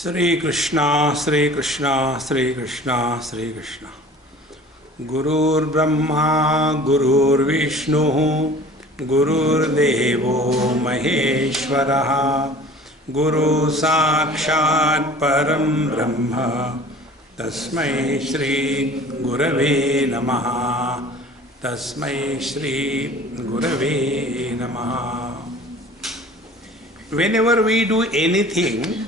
Sri Krishna, Sri Krishna, Sri Krishna, Sri Krishna. Gurur Brahma, Gurur Vishnu, Gurur Devo Maheshwaraha, Guru Sakshat Param Brahma, Tasmai Shri Gurave Namaha, Tasmai Shri Gurave Namaha. Whenever we do anything,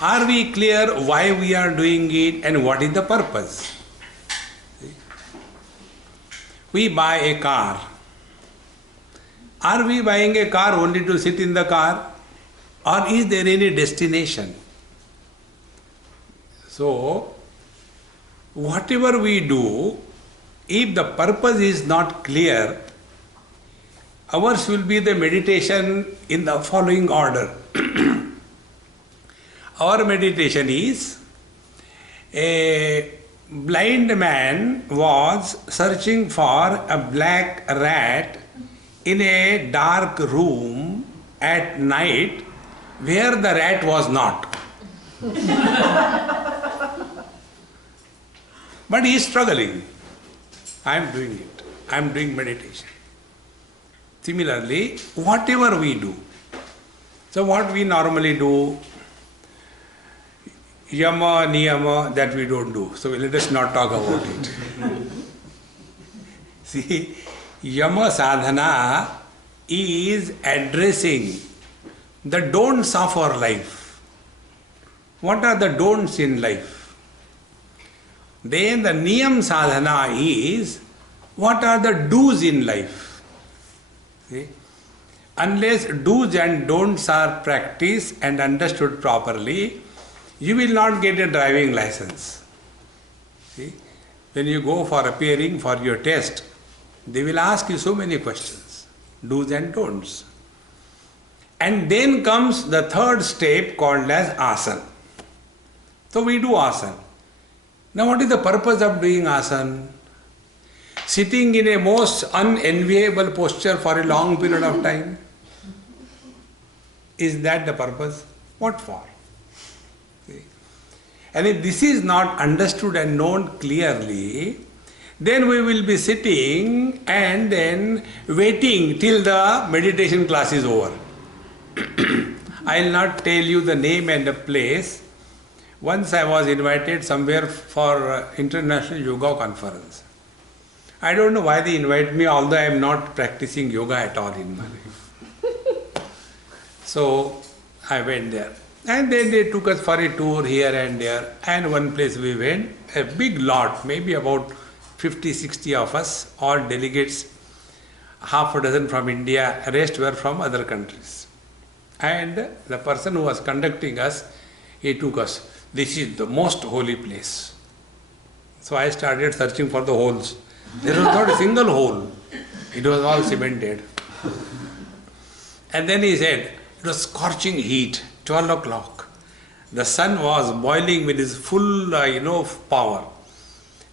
are we clear why we are doing it and what is the purpose? We buy a car. Are we buying a car only to sit in the car? Or is there any destination? So, whatever we do, if the purpose is not clear, ours will be the meditation in the following order. Our meditation is, a blind man was searching for a black rat in a dark room at night where the rat was not. But he is struggling. I am doing it. I am doing meditation. Similarly, whatever we do, so what we normally do, yama, niyama, that we don't do. So let us not talk about it. See, yama sadhana is addressing the don'ts of our life. What are the don'ts in life? Then the niyam sadhana is, what are the do's in life? See? Unless do's and don'ts are practiced and understood properly, you will not get a driving license. See? When you go for appearing for your test, they will ask you so many questions, do's and don'ts. And then comes the third step called as asana. So we do asana. Now what is the purpose of doing asana? Sitting in a most unenviable posture for a long period of time? Is that the purpose? What for? See? And if this is not understood and known clearly, then we will be sitting and then waiting till the meditation class is over. I will not tell you the name and the place. Once I was invited somewhere for International Yoga Conference. I don't know why they invite me, although I am not practicing yoga at all in my life. So I went there. And then they took us for a tour here and there. And one place we went, a big lot, maybe about 50, 60 of us, all delegates, half a dozen from India, rest were from other countries. And the person who was conducting us, he took us. This is the most holy place. So I started searching for the holes. There was not a single hole. It was all cemented. And then he said, it was scorching heat, 12 o'clock. The sun was boiling with his full, power.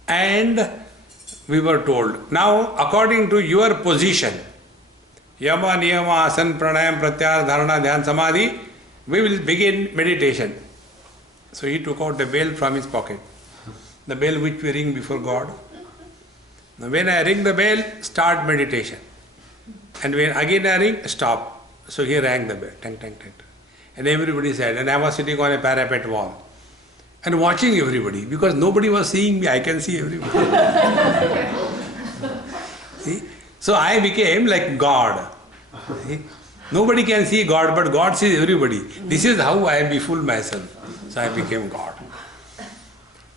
And we were told, now according to your position, yama, niyama, asana, pranayam, pratyahara, dharana, dhyan, samadhi, we will begin meditation. So he took out the bell from his pocket, the bell which we ring before God. Now when I ring the bell, start meditation. And when again I ring, stop. So he rang the bell, tang, tang, tang. And everybody said, and I was sitting on a parapet wall and watching everybody, because nobody was seeing me, I can see everybody. See? So I became like God. See? Nobody can see God, but God sees everybody. This is how I befooled myself. So I became God.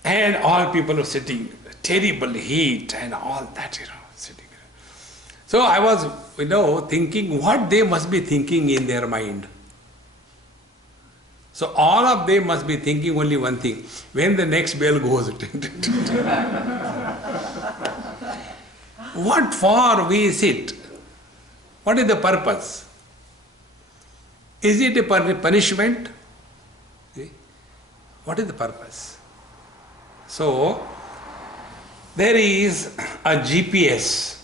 And all people were sitting, terrible heat and all that, sitting. So I was, thinking what they must be thinking in their mind. So all of them must be thinking only one thing, when the next bell goes. What for we sit? What is the purpose? Is it a punishment? See? What is the purpose? So, there is a GPS.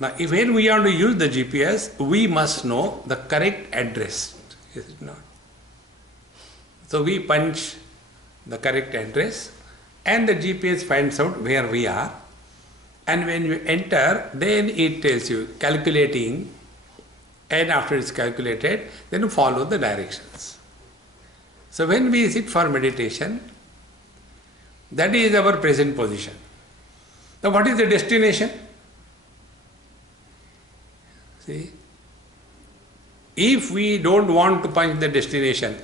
Now, when we are to use the GPS, we must know the correct address. Is it not? So we punch the correct address and the GPS finds out where we are, and when you enter, then it tells you calculating, and after it's calculated, then follow the directions. So when we sit for meditation, that is our present position. Now what is the destination? See? If we don't want to punch the destination,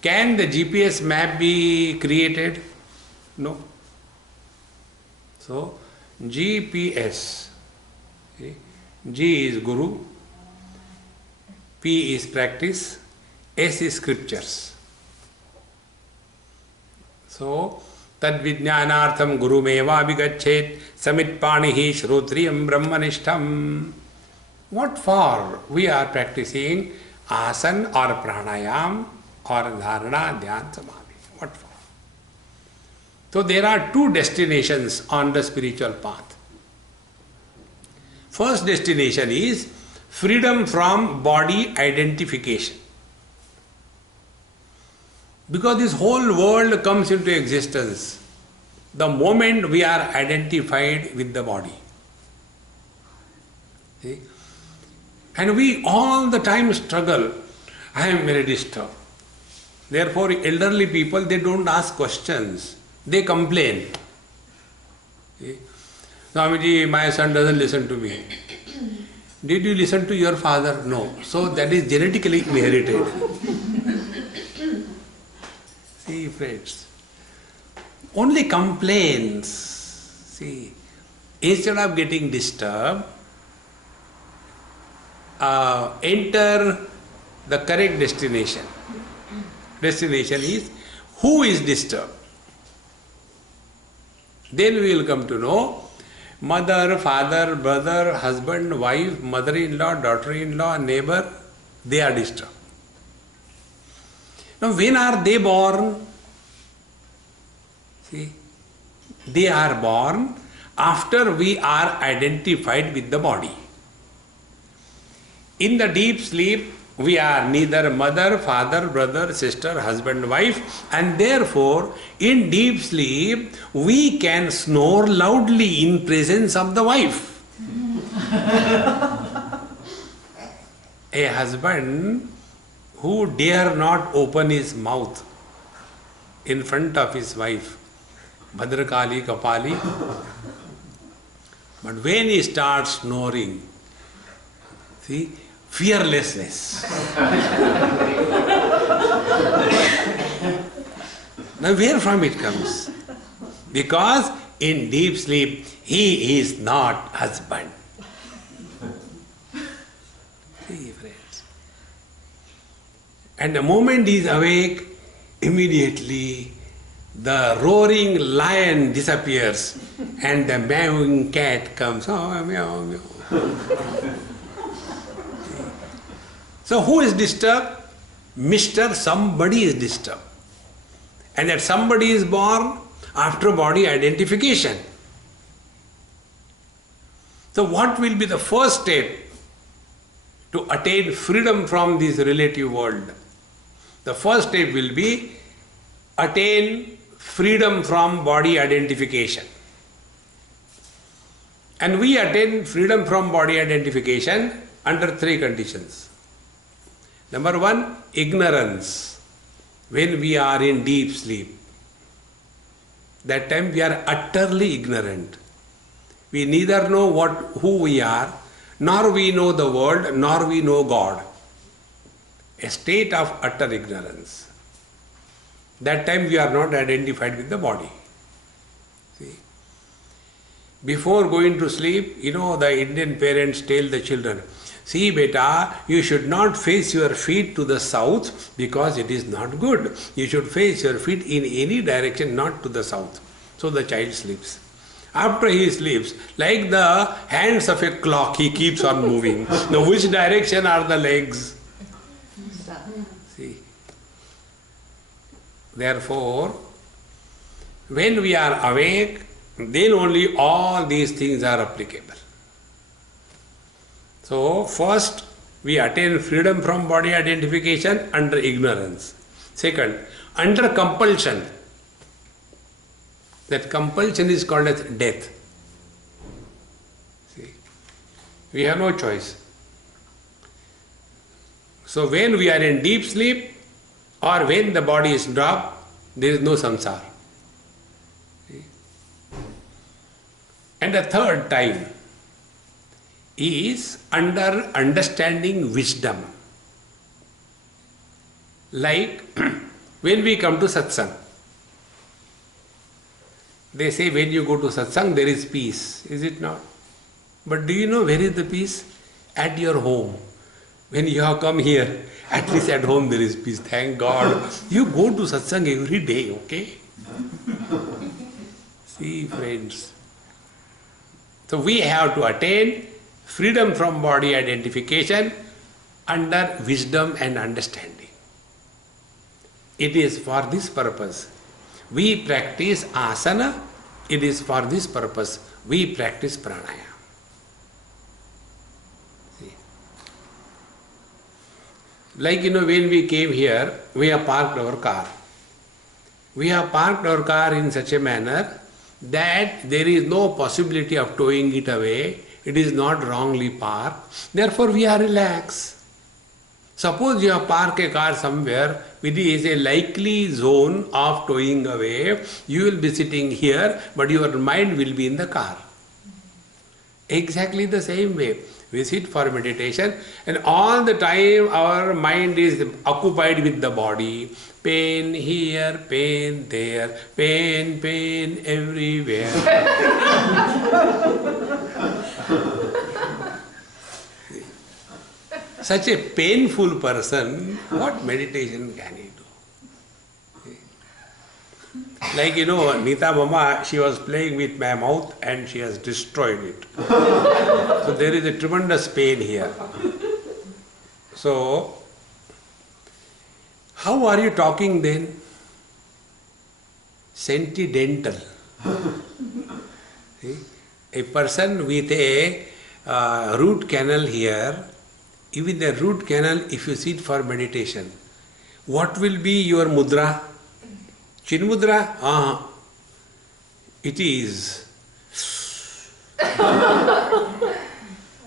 can the GPS map be created? No. So, GPS. See? G is Guru, P is practice, S is scriptures. So, tad vijnanartham gurumeva vigachet samitpanihi shrotriyam brahmanishtam. What for we are practicing asana or pranayam or dharana, dhyan, samadhi? What for? So there are two destinations on the spiritual path. First destination is freedom from body identification. Because this whole world comes into existence the moment we are identified with the body. See? And we all the time struggle. I am very disturbed. Therefore, elderly people, they don't ask questions. They complain. See? Swamiji, my son doesn't listen to me. Did you listen to your father? No. So that is genetically inherited. See, friends. Only complaints. See, instead of getting disturbed, enter the correct destination. Destination is who is disturbed. Then we will come to know mother, father, brother, husband, wife, mother-in-law, daughter-in-law, neighbor, they are disturbed. Now when are they born? See, they are born after we are identified with the body. In the deep sleep, we are neither mother, father, brother, sister, husband, wife, and therefore, in deep sleep, we can snore loudly in presence of the wife. A husband who dare not open his mouth in front of his wife, Bhadrakali, Kapali, but when he starts snoring, see, fearlessness. Now where from it comes? Because in deep sleep he is not husband. See, friends. And the moment he is awake, immediately the roaring lion disappears and the meowing cat comes. Oh, meow, meow. So who is disturbed? Mr. Somebody is disturbed. And that somebody is born after body identification. So what will be the first step to attain freedom from this relative world? The first step will be attain freedom from body identification. And we attain freedom from body identification under three conditions. Number one, ignorance. When we are in deep sleep, that time we are utterly ignorant. We neither know who we are, nor we know the world, nor we know God. A state of utter ignorance. That time we are not identified with the body. See? Before going to sleep, the Indian parents tell the children, see beta, you should not face your feet to the south because it is not good. You should face your feet in any direction, not to the south. So the child sleeps. After he sleeps, like the hands of a clock, he keeps on moving. Now which direction are the legs? See. Therefore, when we are awake, then only all these things are applicable. So first we attain freedom from body identification under ignorance. Second, under compulsion. That compulsion is called as death. See, we have no choice. So when we are in deep sleep or when the body is dropped, there is no samsara. See? And the third time is under understanding wisdom. Like when we come to satsang, they say when you go to satsang there is peace, is it not? But do you know where is the peace? At your home. When you have come here, at least at home there is peace. Thank God. You go to satsang every day, okay? See, friends. So we have to attain freedom from body identification under wisdom and understanding. It is for this purpose we practice asana, it is for this purpose we practice pranayama. See? Like when we came here, we have parked our car. We have parked our car in such a manner that there is no possibility of towing it away. It is not wrongly parked. Therefore, we are relaxed. Suppose you have parked a car somewhere which is a likely zone of towing away, you will be sitting here, but your mind will be in the car. Exactly the same way. We sit for meditation and all the time our mind is occupied with the body. Pain here, pain there, pain, pain everywhere. Such a painful person, what meditation can he do? Like Nita Mama, she was playing with my mouth and she has destroyed it. So there is a tremendous pain here. So, how are you talking then? Sentimental. See? A person with a root canal here, even the root canal, if you sit for meditation, what will be your mudra? Chin mudra? It is.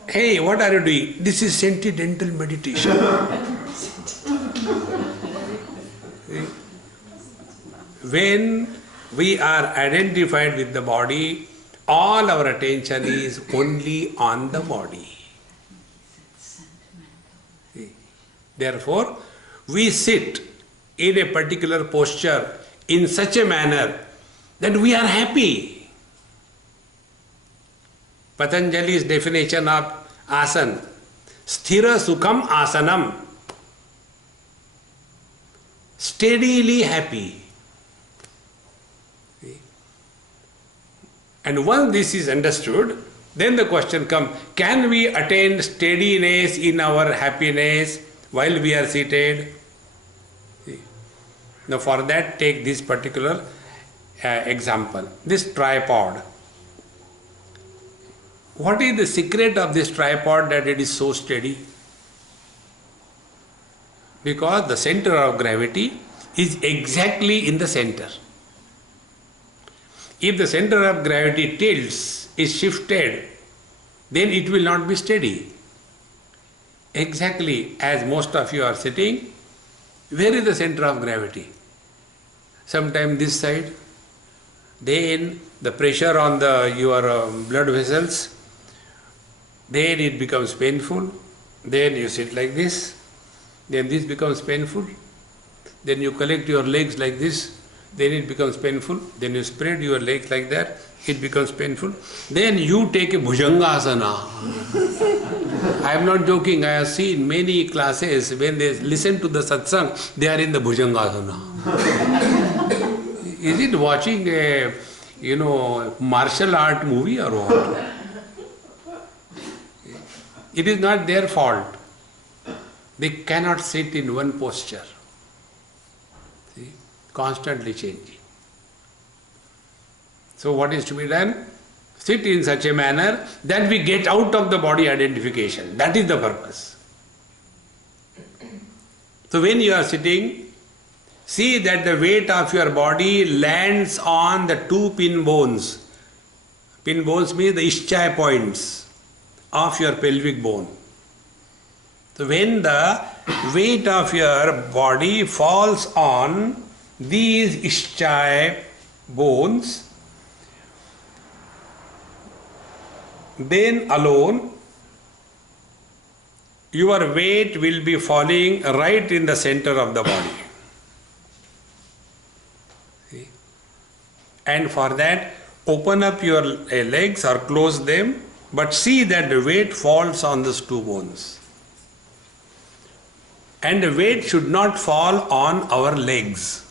Hey, what are you doing? This is sentimental meditation. When we are identified with the body, all our attention is only on the body. Therefore, we sit in a particular posture in such a manner that we are happy. Patanjali's definition of asana, sthira sukham asanam, steadily happy. And once this is understood, then the question comes, can we attain steadiness in our happiness while we are seated? Now for that, take this particular example, this tripod. What is the secret of this tripod that it is so steady? Because the center of gravity is exactly in the center. If the center of gravity tilts, is shifted, then it will not be steady. Exactly as most of you are sitting, where is the center of gravity? Sometime this side, then the pressure on your blood vessels, then it becomes painful, then you sit like this, then this becomes painful, then you collect your legs like this, then it becomes painful, then you spread your legs like that, it becomes painful, then you take a bhujangasana. I am not joking, I have seen many classes when they listen to the satsang, they are in the bhujangasana. Is it watching a martial art movie or what? It is not their fault. They cannot sit in one posture. See? Constantly changing. So what is to be done? Sit in such a manner that we get out of the body identification. That is the purpose. So when you are sitting, see that the weight of your body lands on the two pin bones. Pin bones means the ischai points of your pelvic bone. So when the weight of your body falls on these ischai bones, then alone your weight will be falling right in the center of the body. See? And for that, open up your legs or close them, but see that the weight falls on these two bones. And the weight should not fall on our legs.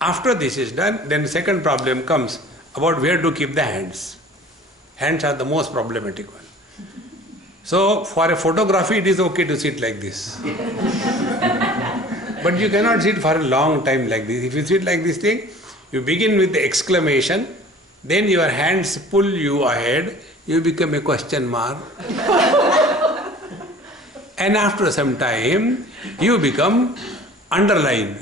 After this is done, then second problem comes about where to keep the hands. Hands are the most problematic one. So for a photography it is okay to sit like this. But you cannot sit for a long time like this. If you sit like this thing, you begin with the exclamation, then your hands pull you ahead, you become a question mark. And after some time, you become underline.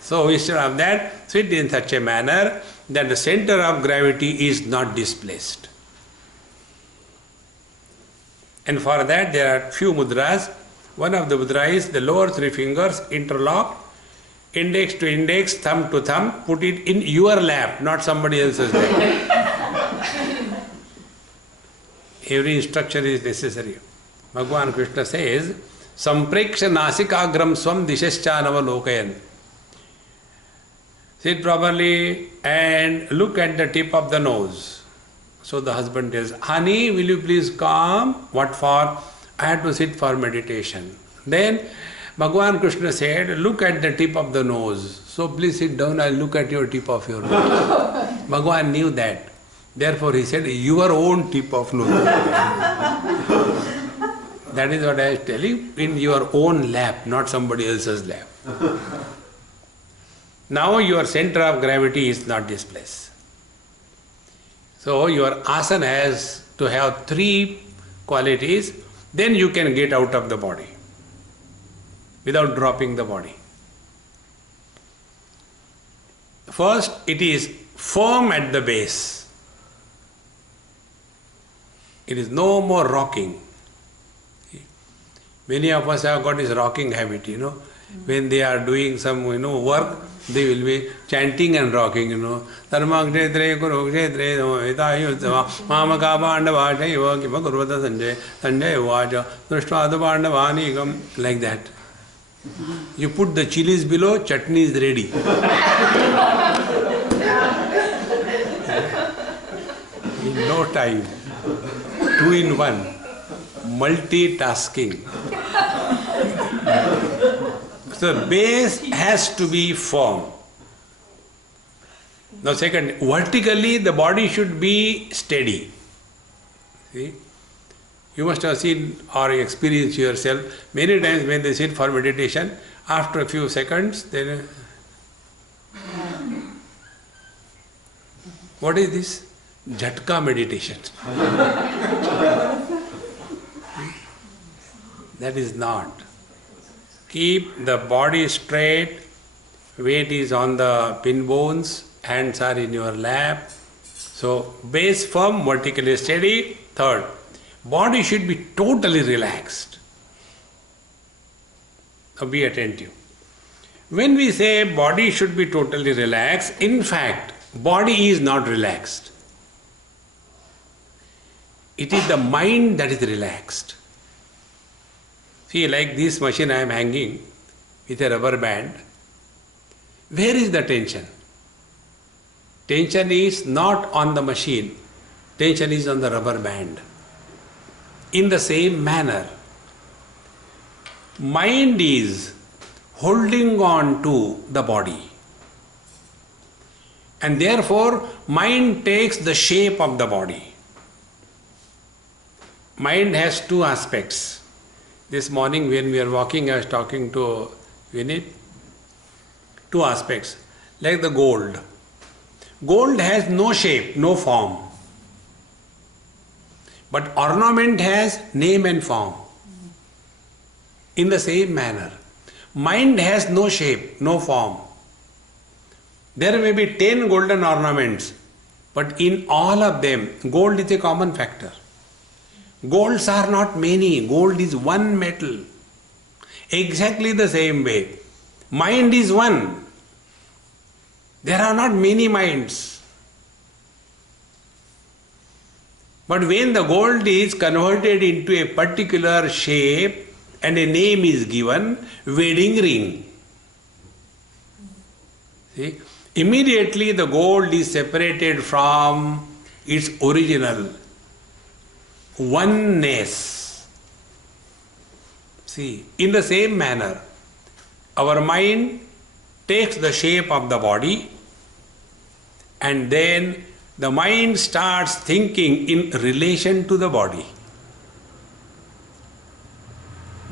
So instead of that, sit in such a manner that the center of gravity is not displaced. And for that there are few mudras. One of the mudras is the lower three fingers interlocked, index to index, thumb to thumb, put it in your lap, not somebody else's lap. Every instruction is necessary. Bhagavan Krishna says, Sampreksha nasikagram swam dishascha lokayam. Sit properly and look at the tip of the nose. So the husband tells, honey, will you please come? What for? I had to sit for meditation. Then Bhagavan Krishna said, look at the tip of the nose. So please sit down, I'll look at your tip of your nose. Bhagavan knew that. Therefore he said, your own tip of nose. That is what I was telling, in your own lap, not somebody else's lap. Now your center of gravity is not displaced. So your asana has to have three qualities, then you can get out of the body without dropping the body. First, it is firm at the base. It is no more rocking. Many of us have got this rocking habit, When they are doing some, work, they will be chanting and rocking, Dharma kshetre kuru kshetre itayu mamaka pandava shaiva kipa kurvata sanjay vaja drushtva pandavanikam, like that. You put the chilies below, chutney is ready. In no time. 2 in 1. Multitasking. So the base has to be firm. Now second, vertically the body should be steady. See? You must have seen or experienced yourself many times when they sit for meditation, after a few seconds, then what is this? Jhatka meditation. That is not. Keep the body straight, weight is on the pin bones, hands are in your lap. So base firm, vertically steady. Third, body should be totally relaxed. Now be attentive. When we say body should be totally relaxed, in fact, body is not relaxed. It is the mind that is relaxed. See, like this machine I am hanging with a rubber band. Where is the tension? Tension is not on the machine. Tension is on the rubber band. In the same manner, mind is holding on to the body. And therefore, mind takes the shape of the body. Mind has two aspects. This morning when we are walking, I was talking to Vinit. Two aspects. Like the gold. Gold has no shape, no form. But ornament has name and form. In the same manner, mind has no shape, no form. There may be 10 golden ornaments, but in all of them, gold is a common factor. Golds are not many, gold is one metal. Exactly the same way, mind is one. There are not many minds. But when the gold is converted into a particular shape and a name is given, wedding ring. See? Immediately the gold is separated from its original oneness. See, in the same manner, our mind takes the shape of the body, and then the mind starts thinking in relation to the body.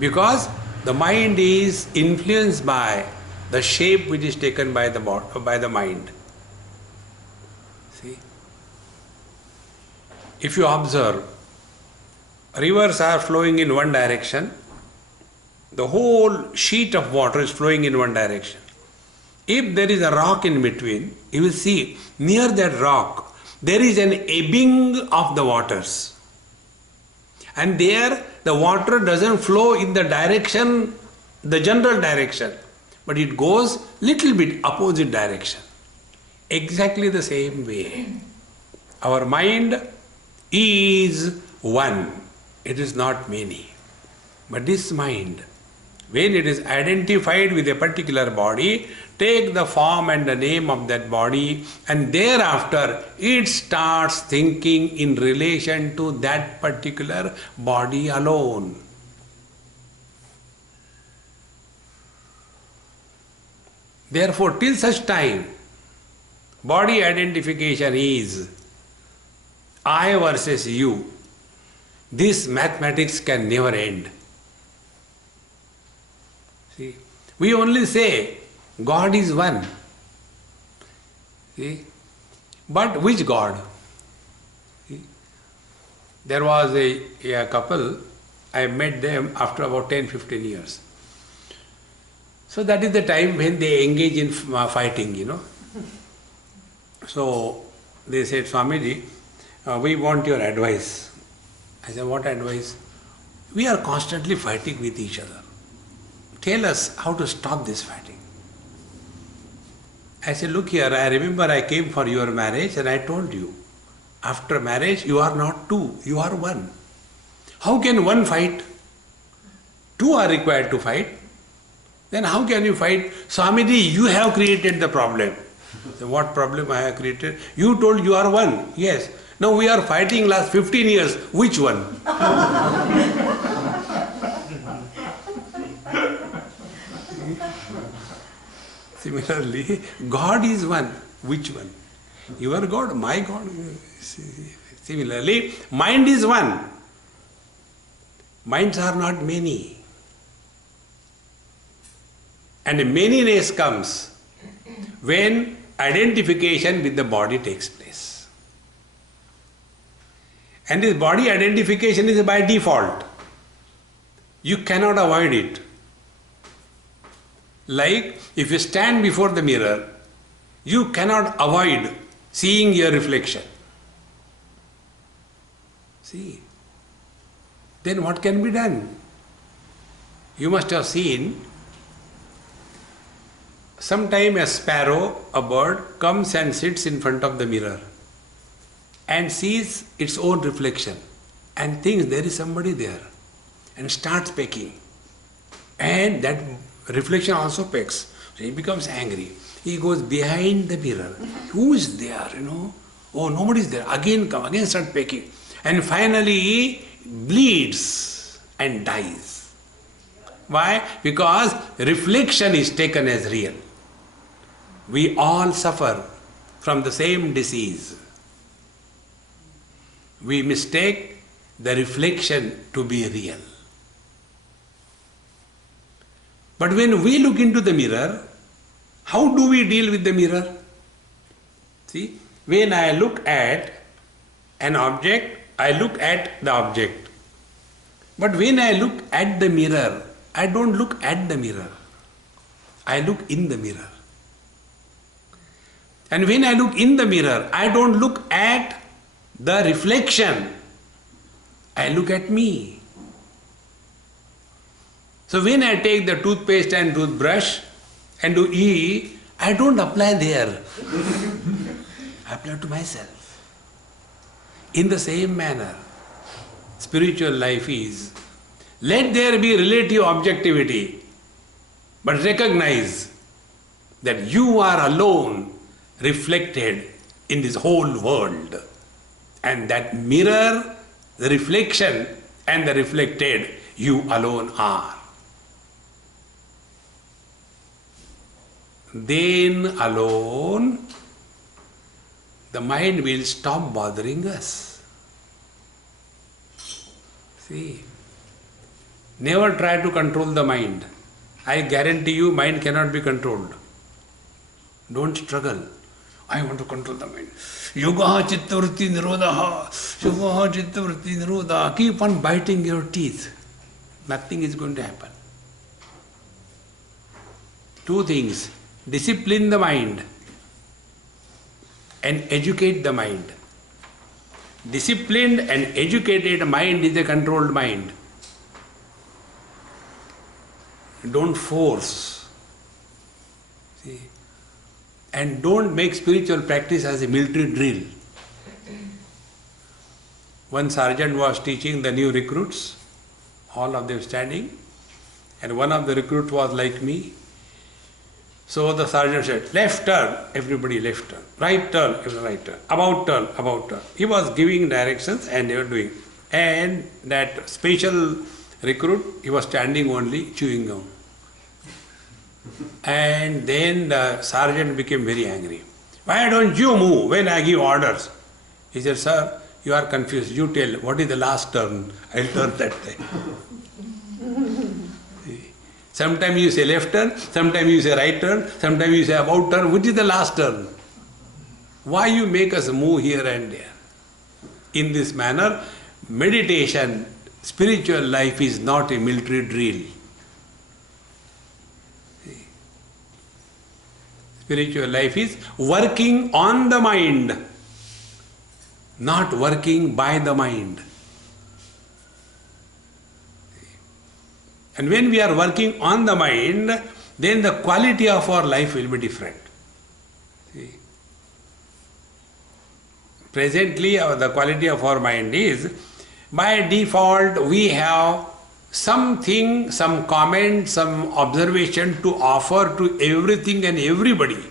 Because the mind is influenced by the shape which is taken by the mind. See? If you observe, rivers are flowing in one direction, the whole sheet of water is flowing in one direction. If there is a rock in between, you will see near that rock there is an ebbing of the waters. And there the water doesn't flow in the direction, the general direction, but it goes little bit opposite direction. Exactly the same way. Our mind is one. It is not many. But this mind, when it is identified with a particular body, take the form and the name of that body, and thereafter it starts thinking in relation to that particular body alone. Therefore, till such time, body identification is I versus you. This mathematics can never end. See, we only say God is one. See? But which God? See? There was a couple, I met them after about 10-15 years. So that is the time when they engage in fighting, So they said, Swamiji, we want your advice. I said, what advice? We are constantly fighting with each other. Tell us how to stop this fighting. I said, look here, I remember I came for your marriage and I told you, after marriage you are not two, you are one. How can one fight? Two are required to fight. Then how can you fight? Swamiji, you have created the problem. So what problem I have created? You told you are one. Yes. Now we are fighting last 15 years. Which one? Similarly, God is one. Which one? Your God, my God. Similarly, mind is one. Minds are not many. And manyness comes when identification with the body takes place. And this body identification is by default. You cannot avoid it. Like if you stand before the mirror, you cannot avoid seeing your reflection. See, then what can be done? You must have seen sometime a sparrow, a bird, comes and sits in front of the mirror and sees its own reflection and thinks there is somebody there and starts pecking. And that reflection also pecks. So he becomes angry. He goes behind the mirror. Who is there, Oh, nobody is there. Again start pecking. And finally he bleeds and dies. Why? Because reflection is taken as real. We all suffer from the same disease. We mistake the reflection to be real. But when we look into the mirror, how do we deal with the mirror? See, when I look at an object I look at the object. But when I look at the mirror, I don't look at the mirror. I look in the mirror. And when I look in the mirror, I don't look at the reflection. I look at me. So when I take the toothpaste and toothbrush and do E, I don't apply there. I apply to myself. In the same manner, spiritual life is, let there be relative objectivity, but recognize that you are alone reflected in this whole world. And that mirror, the reflection and the reflected, you alone are. Then alone the mind will stop bothering us. See, never try to control the mind. I guarantee you, mind cannot be controlled. Don't struggle. I want to control the mind. Yoga chitta vritti nirodha. Yoga chitta vritti nirodha. Keep on biting your teeth. Nothing is going to happen. Two things. Discipline the mind and educate the mind. Disciplined and educated mind is a controlled mind. Don't force. See? And don't make spiritual practice as a military drill. One sergeant was teaching the new recruits, all of them standing, and one of the recruits was like me. So the sergeant said, left turn, everybody left turn, right turn, everybody right turn, about turn, about turn. He was giving directions and they were doing. And that special recruit, he was standing only chewing gum. And then the sergeant became very angry. Why don't you move when I give orders? He said, sir, you are confused. You tell, what is the last turn? I'll turn that time. Sometimes you say left turn, sometimes you say right turn, sometimes you say about turn. Which is the last turn? Why you make us move here and there? In this manner, meditation, spiritual life is not a military drill. Spiritual life is working on the mind, not working by the mind. And when we are working on the mind, then the quality of our life will be different. See? Presently, the quality of our mind is, by default, we have something, some comment, some observation to offer to everything and everybody.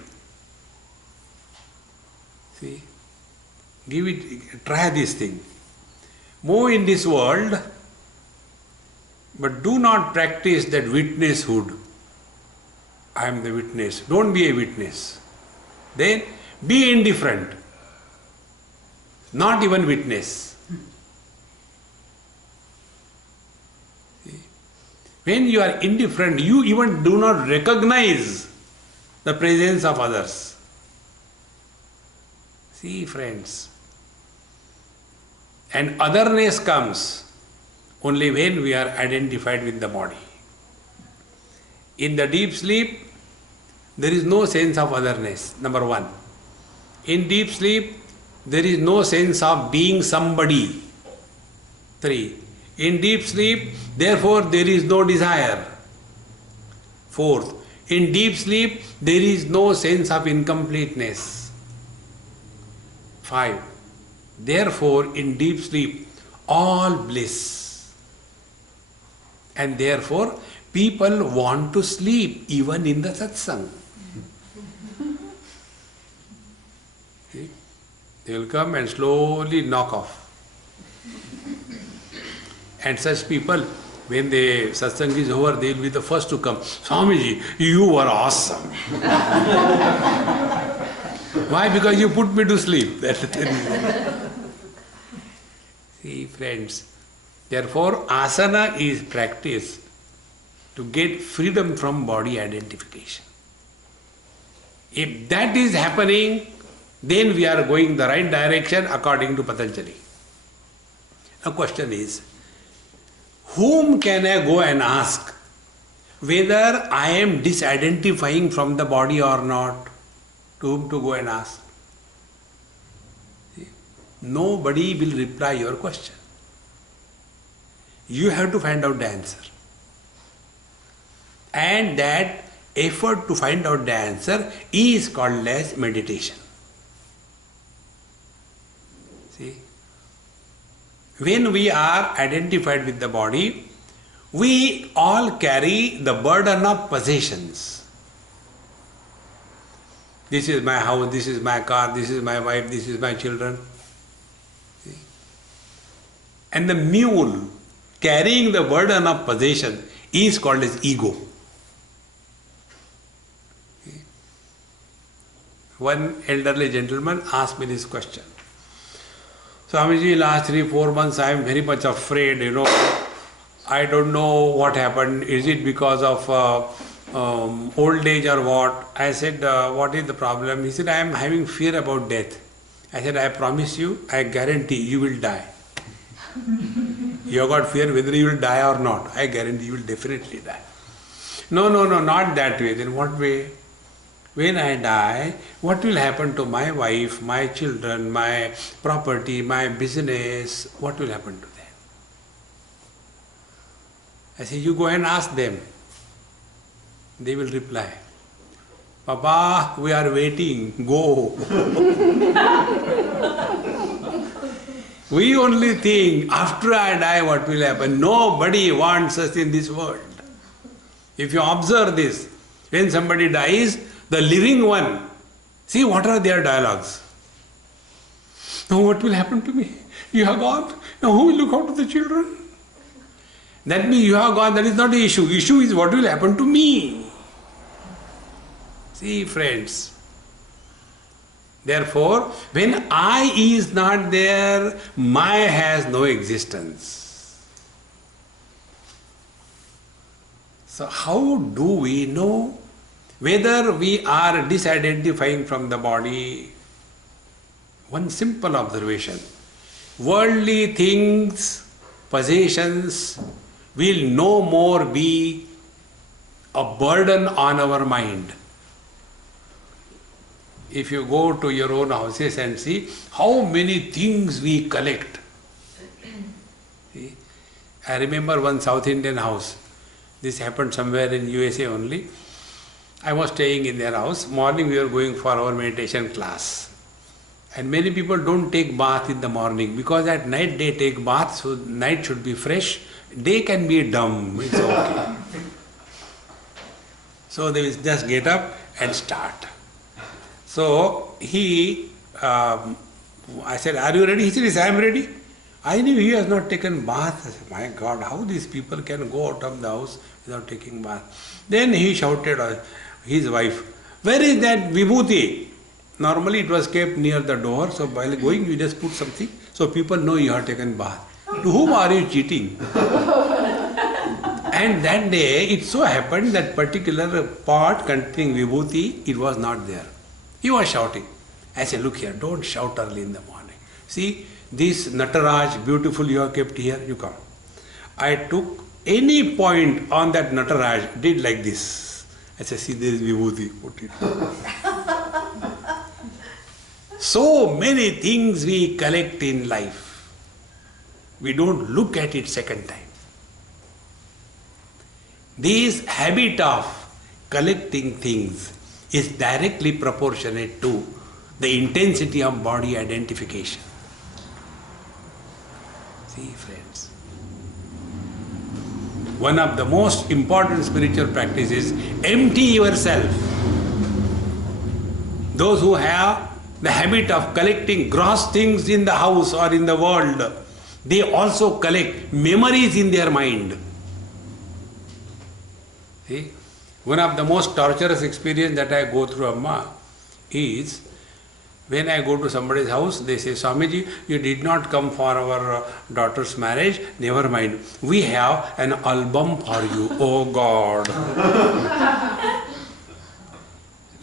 See? Give it, try this thing. Move in this world, but do not practice that witnesshood. I am the witness. Don't be a witness. Then be indifferent. Not even witness. See? When you are indifferent, you even do not recognize the presence of others. See, friends. And otherness comes only when we are identified with the body. In the deep sleep, there is no sense of otherness, number one. In deep sleep, there is no sense of being somebody. 3. In deep sleep, therefore there is no desire. 4th, in deep sleep, there is no sense of incompleteness. 5. Therefore, in deep sleep, all bliss. And therefore, people want to sleep even in the satsang. See? They will come and slowly knock off. And such people, when the satsang is over, they will be the first to come. Swamiji, you were awesome. Why? Because you put me to sleep. That's the reason. See, friends. Therefore, asana is practiced to get freedom from body identification. If that is happening, then we are going the right direction according to Patanjali. A question is, whom can I go and ask whether I am disidentifying from the body or not? To whom to go and ask? See? Nobody will reply your question. You have to find out the answer. And that effort to find out the answer is called as meditation. See? When we are identified with the body, we all carry the burden of possessions. This is my house, this is my car, this is my wife, this is my children. See? And the mule carrying the burden of possession is called as ego. See? One elderly gentleman asked me this question. Swamiji, last 3-4 months I am very much afraid, I don't know what happened. Is it because of old age or what? I said, what is the problem? He said, I am having fear about death. I said, I promise you, I guarantee you will die. You have got fear whether you will die or not. I guarantee you will definitely die. No, not that way. Then what way? When I die, what will happen to my wife, my children, my property, my business? What will happen to them? I say, you go and ask them. They will reply, Papa, we are waiting, go. We only think, after I die, what will happen? Nobody wants us in this world. If you observe this, when somebody dies, the living one, see what are their dialogues? Now what will happen to me? You have gone, now who will look after the children? That means you have gone, that is not the issue. Issue is what will happen to me. See, friends. Therefore, when I is not there, my has no existence. So how do we know whether we are disidentifying from the body? One simple observation. Worldly things, possessions will no more be a burden on our mind. If you go to your own houses and see how many things we collect. See? I remember one South Indian house. This happened somewhere in USA only. I was staying in their house. Morning we were going for our meditation class. And many people don't take bath in the morning because at night they take bath, so night should be fresh. Day can be dumb, it's okay. So they will just get up and start. So I said, are you ready? He said, yes, I am ready. I knew he has not taken bath. I said, my God, how these people can go out of the house without taking bath? Then he shouted at his wife, where is that vibhuti? Normally it was kept near the door, so while going you just put something, so people know you have taken bath. To whom are you cheating? And that day it so happened that particular pot containing vibhuti, it was not there. He was shouting. I said, look here, don't shout early in the morning. See, this Nataraj, beautiful you have kept here, you come. I took any point on that Nataraj, did like this. I said, see, there is vibhuti, put it. So many things we collect in life. We don't look at it second time. This habit of collecting things is directly proportionate to the intensity of body identification. See, friends. One of the most important spiritual practices is empty yourself. Those who have the habit of collecting gross things in the house or in the world, they also collect memories in their mind. See? One of the most torturous experience that I go through, Amma, is when I go to somebody's house, they say, Swamiji, you did not come for our daughter's marriage, never mind. We have an album for you. Oh God.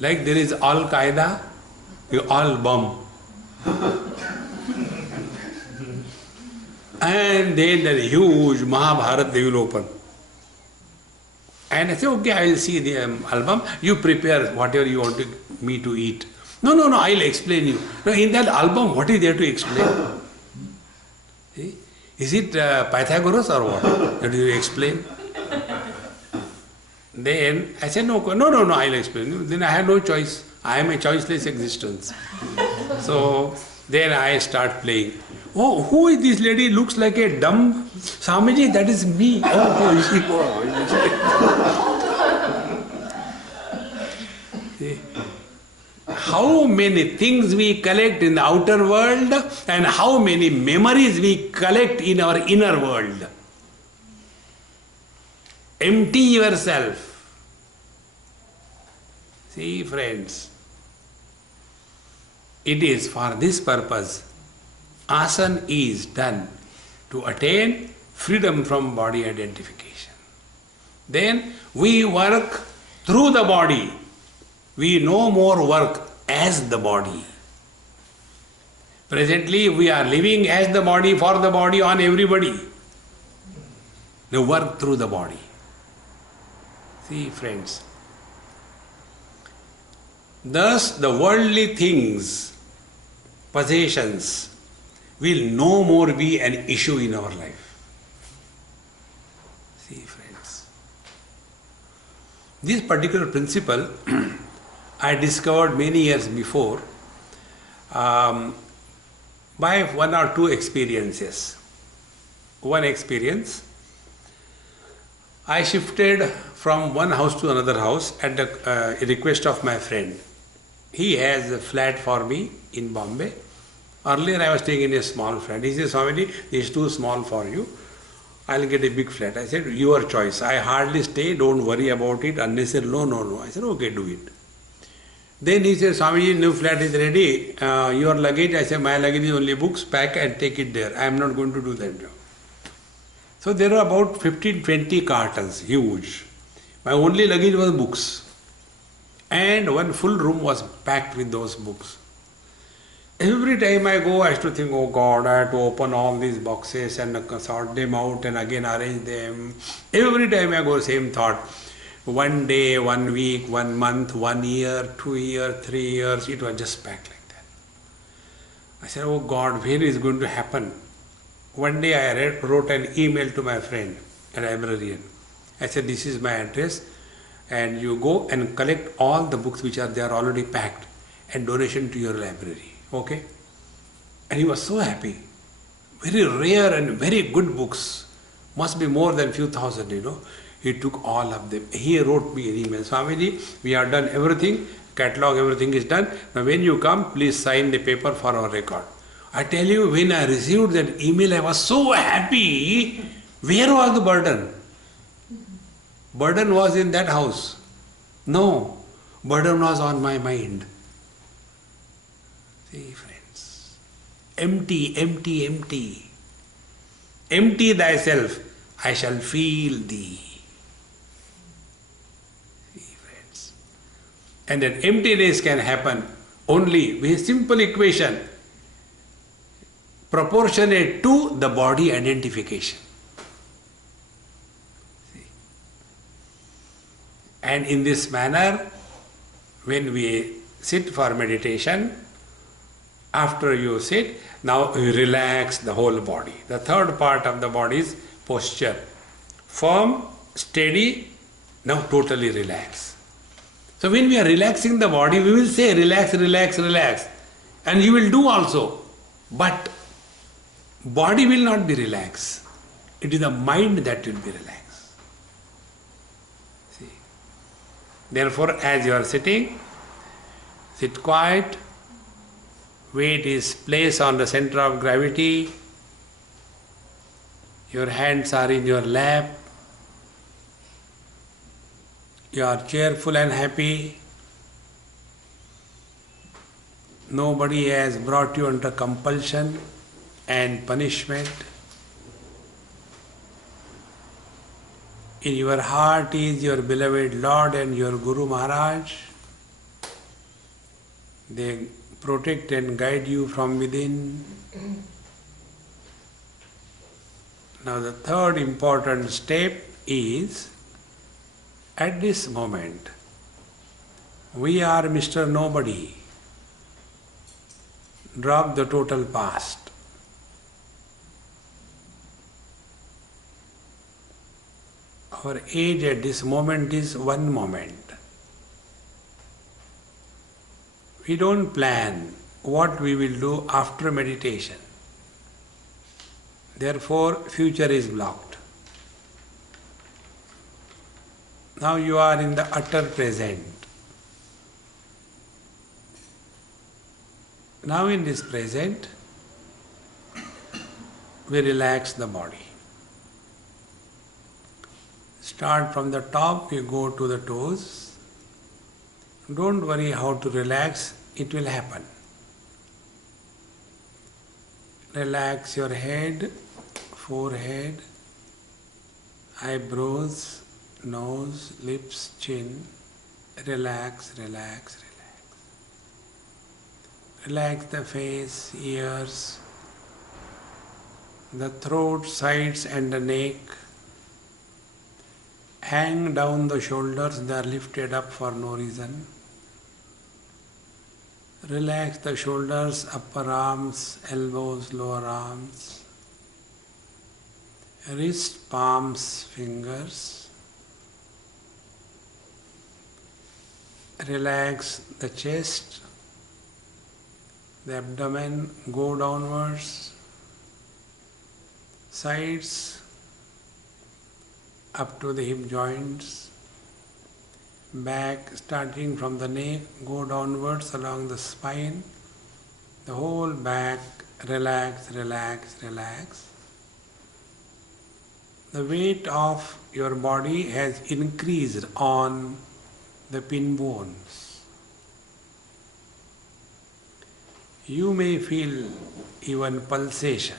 Like there is Al-Qaeda, album. And then the huge Mahabharata they will open. And I say, okay, I will see the album. You prepare whatever you want me to eat. No, no, no, I'll explain you. No, in that album, what is there to explain? See? Is it Pythagoras or what? That you explain? Then I said, no, no, no, no, I'll explain. Then I had no choice. I am a choiceless existence. So then I start playing. Oh, who is this lady? Looks like a dumb Swamiji, that is me. Oh, is she? See? How many things we collect in the outer world and how many memories we collect in our inner world. Empty yourself. See, friends, it is for this purpose asana is done to attain freedom from body identification. Then we work through the body. We no more work as the body. Presently we are living as the body, for the body, on everybody. They work through the body. See, friends. Thus the worldly things, possessions, will no more be an issue in our life. See, friends. This particular principle I discovered many years before by one or two experiences. One experience, I shifted from one house to another house at the request of my friend. He has a flat for me in Bombay. Earlier I was staying in a small flat. He said, Swamiji, this is too small for you. I'll get a big flat. I said, your choice. I hardly stay, don't worry about it. And he said, no, no, no. I said, okay, do it. Then he said, Swamiji, new flat is ready. Your luggage, I said, my luggage is only books, pack and take it there. I am not going to do that job. So there are about 15-20 cartons, huge. My only luggage was books. And one full room was packed with those books. Every time I go, I have to think, oh God, I have to open all these boxes and sort them out and again arrange them. Every time I go, same thought. One day, 1 week, 1 month, 1 year, 2 years, 3 years, it was just packed like that. I said, oh God, when is it going to happen? One day I wrote an email to my friend, a librarian. I said, this is my address and you go and collect all the books which are there already packed and donation to your library. Okay? And he was so happy. Very rare and very good books. Must be more than few thousand, you know. He took all of them. He wrote me an email. Swamiji, we have done everything. Catalog, everything is done. Now when you come, please sign the paper for our record. I tell you, when I received that email, I was so happy. Where was the burden? Burden was in that house. No, burden was on my mind. See, friends. Empty, empty, empty. Empty thyself, I shall feel thee. See, friends. And that emptiness can happen only with a simple equation proportionate to the body identification. See. And in this manner, when we sit for meditation, after you sit, now you relax the whole body. The third part of the body is posture. Firm, steady, now totally relax. So when we are relaxing the body, we will say relax, relax, relax. And you will do also. But body will not be relaxed. It is the mind that will be relaxed. See. Therefore, as you are sitting, sit quiet. Weight is placed on the center of gravity. Your hands are in your lap. You are cheerful and happy. Nobody has brought you under compulsion and punishment. In your heart is your beloved Lord and your Guru Maharaj. They protect and guide you from within. Now the third important step is, at this moment, we are Mr. Nobody. Drop the total past. Our age at this moment is one moment. We don't plan what we will do after meditation. Therefore, future is blocked. Now you are in the utter present. Now in this present, we relax the body. Start from the top, we go to the toes. Don't worry how to relax, it will happen. Relax your head, forehead, eyebrows, nose, lips, chin. Relax, relax, relax. Relax the face, ears, the throat, sides and the neck. Hang down the shoulders, they are lifted up for no reason. Relax the shoulders, upper arms, elbows, lower arms, wrist, palms, fingers. Relax the chest, the abdomen, go downwards, sides, up to the hip joints, back starting from the neck, go downwards along the spine, the whole back, relax, relax, relax. The weight of your body has increased on the pin bones. You may feel even pulsation.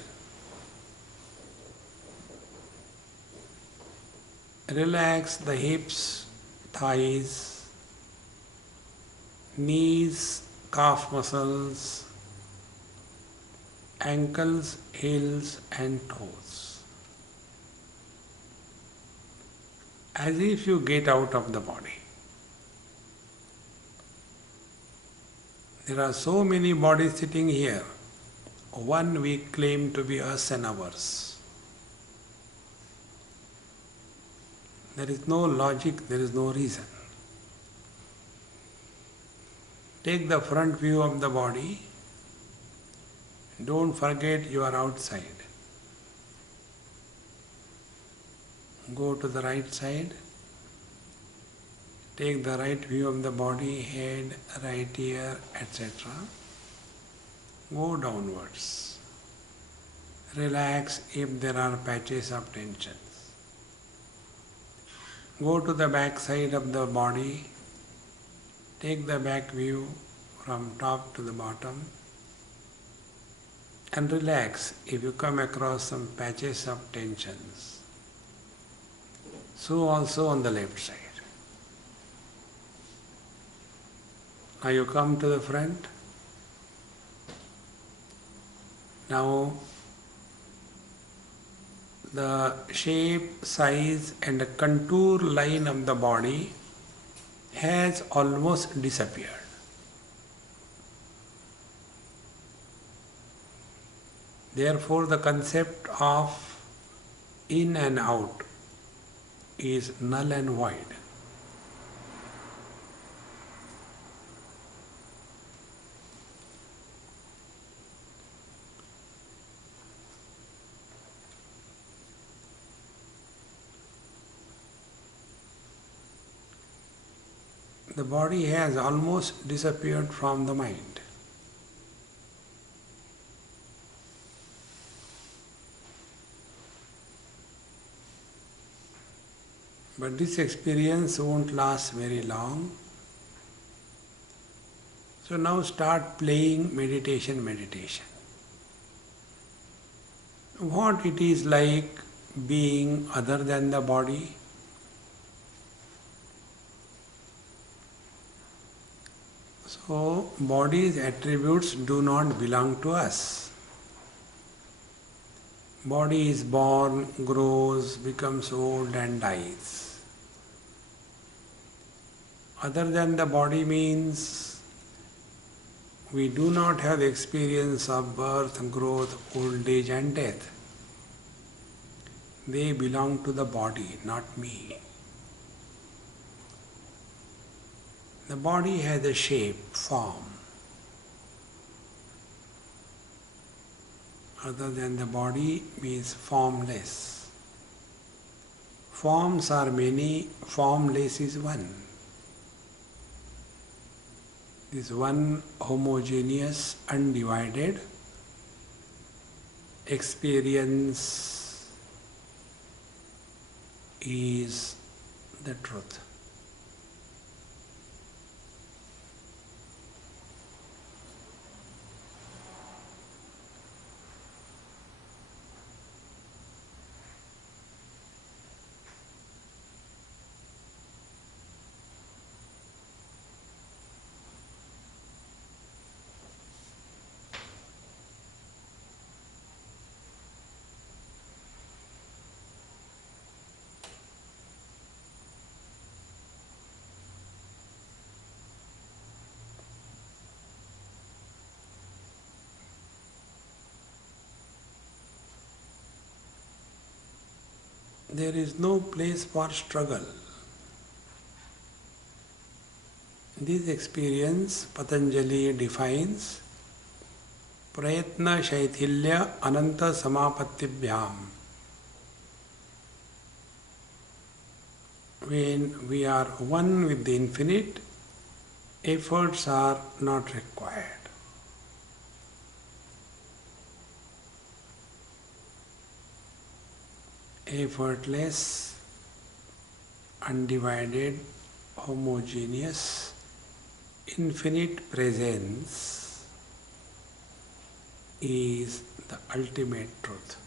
Relax the hips, thighs, knees, calf muscles, ankles, heels and toes. As if you get out of the body. There are so many bodies sitting here. One we claim to be us and ours. There is no logic, there is no reason. Take the front view of the body. Don't forget you are outside. Go to the right side. Take the right view of the body, head, right ear, etc. Go downwards. Relax if there are patches of tension. Go to the back side of the body. Take the back view from top to the bottom. And relax if you come across some patches of tensions. So also on the left side. Now you come to the front. Now the shape, size and the contour line of the body has almost disappeared. Therefore, the concept of in and out is null and void. The body has almost disappeared from the mind. But this experience won't last very long. So now start playing meditation. What it is like being other than the body? So, body's attributes do not belong to us. Body is born, grows, becomes old and dies. Other than the body means we do not have the experience of birth, growth, old age and death. They belong to the body, not me. The body has a shape, form. Other than the body means formless. Forms are many, formless is one. This one homogeneous, undivided experience is the truth. There is no place for struggle. This experience Patanjali defines Prayatna Shaithilya Ananta Samapattibhyam. When we are one with the infinite, efforts are not required. Effortless, undivided, homogeneous, infinite presence is the ultimate truth.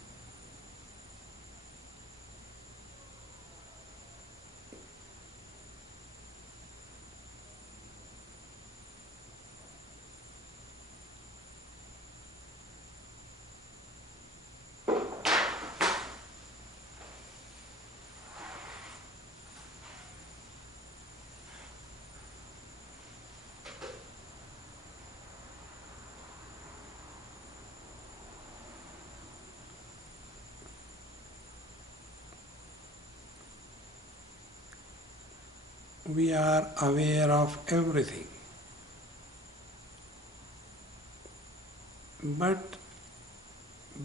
We are aware of everything, but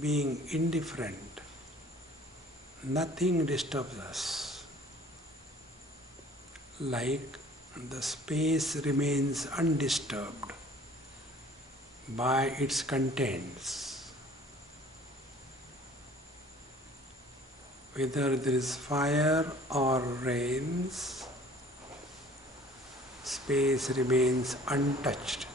being indifferent, nothing disturbs us. Like the space remains undisturbed by its contents. Whether there is fire or rains, space remains untouched.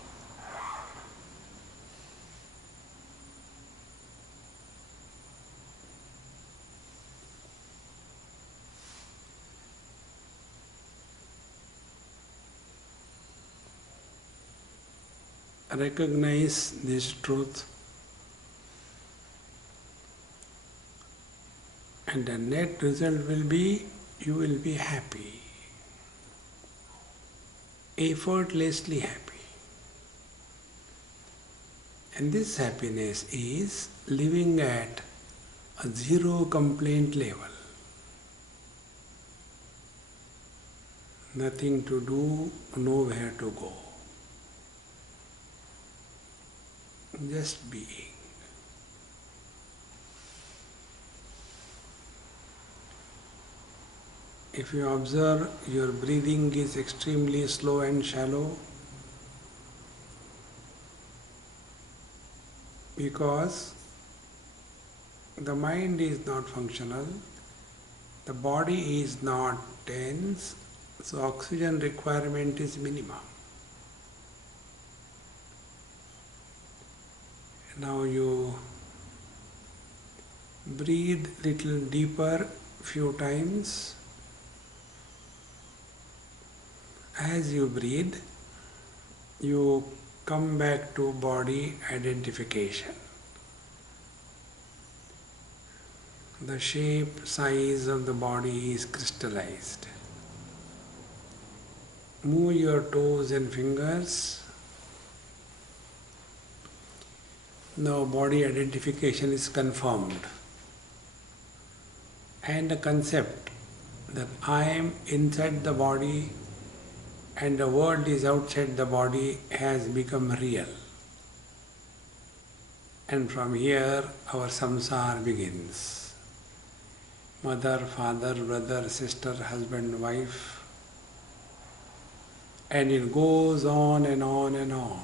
Recognize this truth, and the net result will be you will be happy, effortlessly happy. And this happiness is living at a zero complaint level. Nothing to do, nowhere to go. Just being. If you observe, your breathing is extremely slow and shallow because the mind is not functional, the body is not tense, so oxygen requirement is minimum. Now you breathe little deeper few times. As you breathe, you come back to body identification. the shape, size of the body is crystallized. Move your toes and fingers. Now body identification is confirmed. And the concept that I am inside the body and the world is outside the body has become real. And from here our samsara begins. Mother, father, brother, sister, husband, wife. And it goes on and on and on.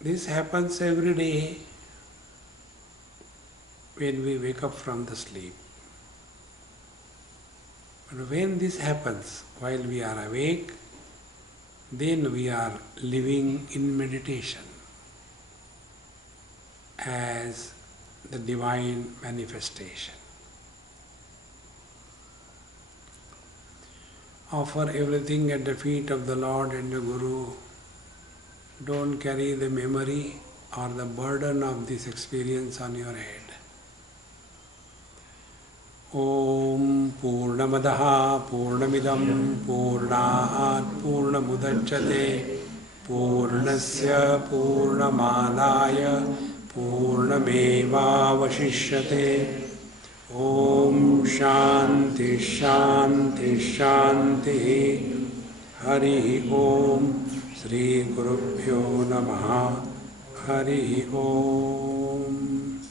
This happens every day when we wake up from the sleep. But when this happens while we are awake, then we are living in meditation as the divine manifestation. Offer everything at the feet of the Lord and the Guru. Don't carry the memory or the burden of this experience on your head. Om Purnamadaha Purnamidam Purnat Purnamudachyate Purnasya Purnamadaya Purnameva Vashishyate. Om Shanti Shanti Shanti. Hari Om. Shri Gurubhyo Namaha. Hari Om.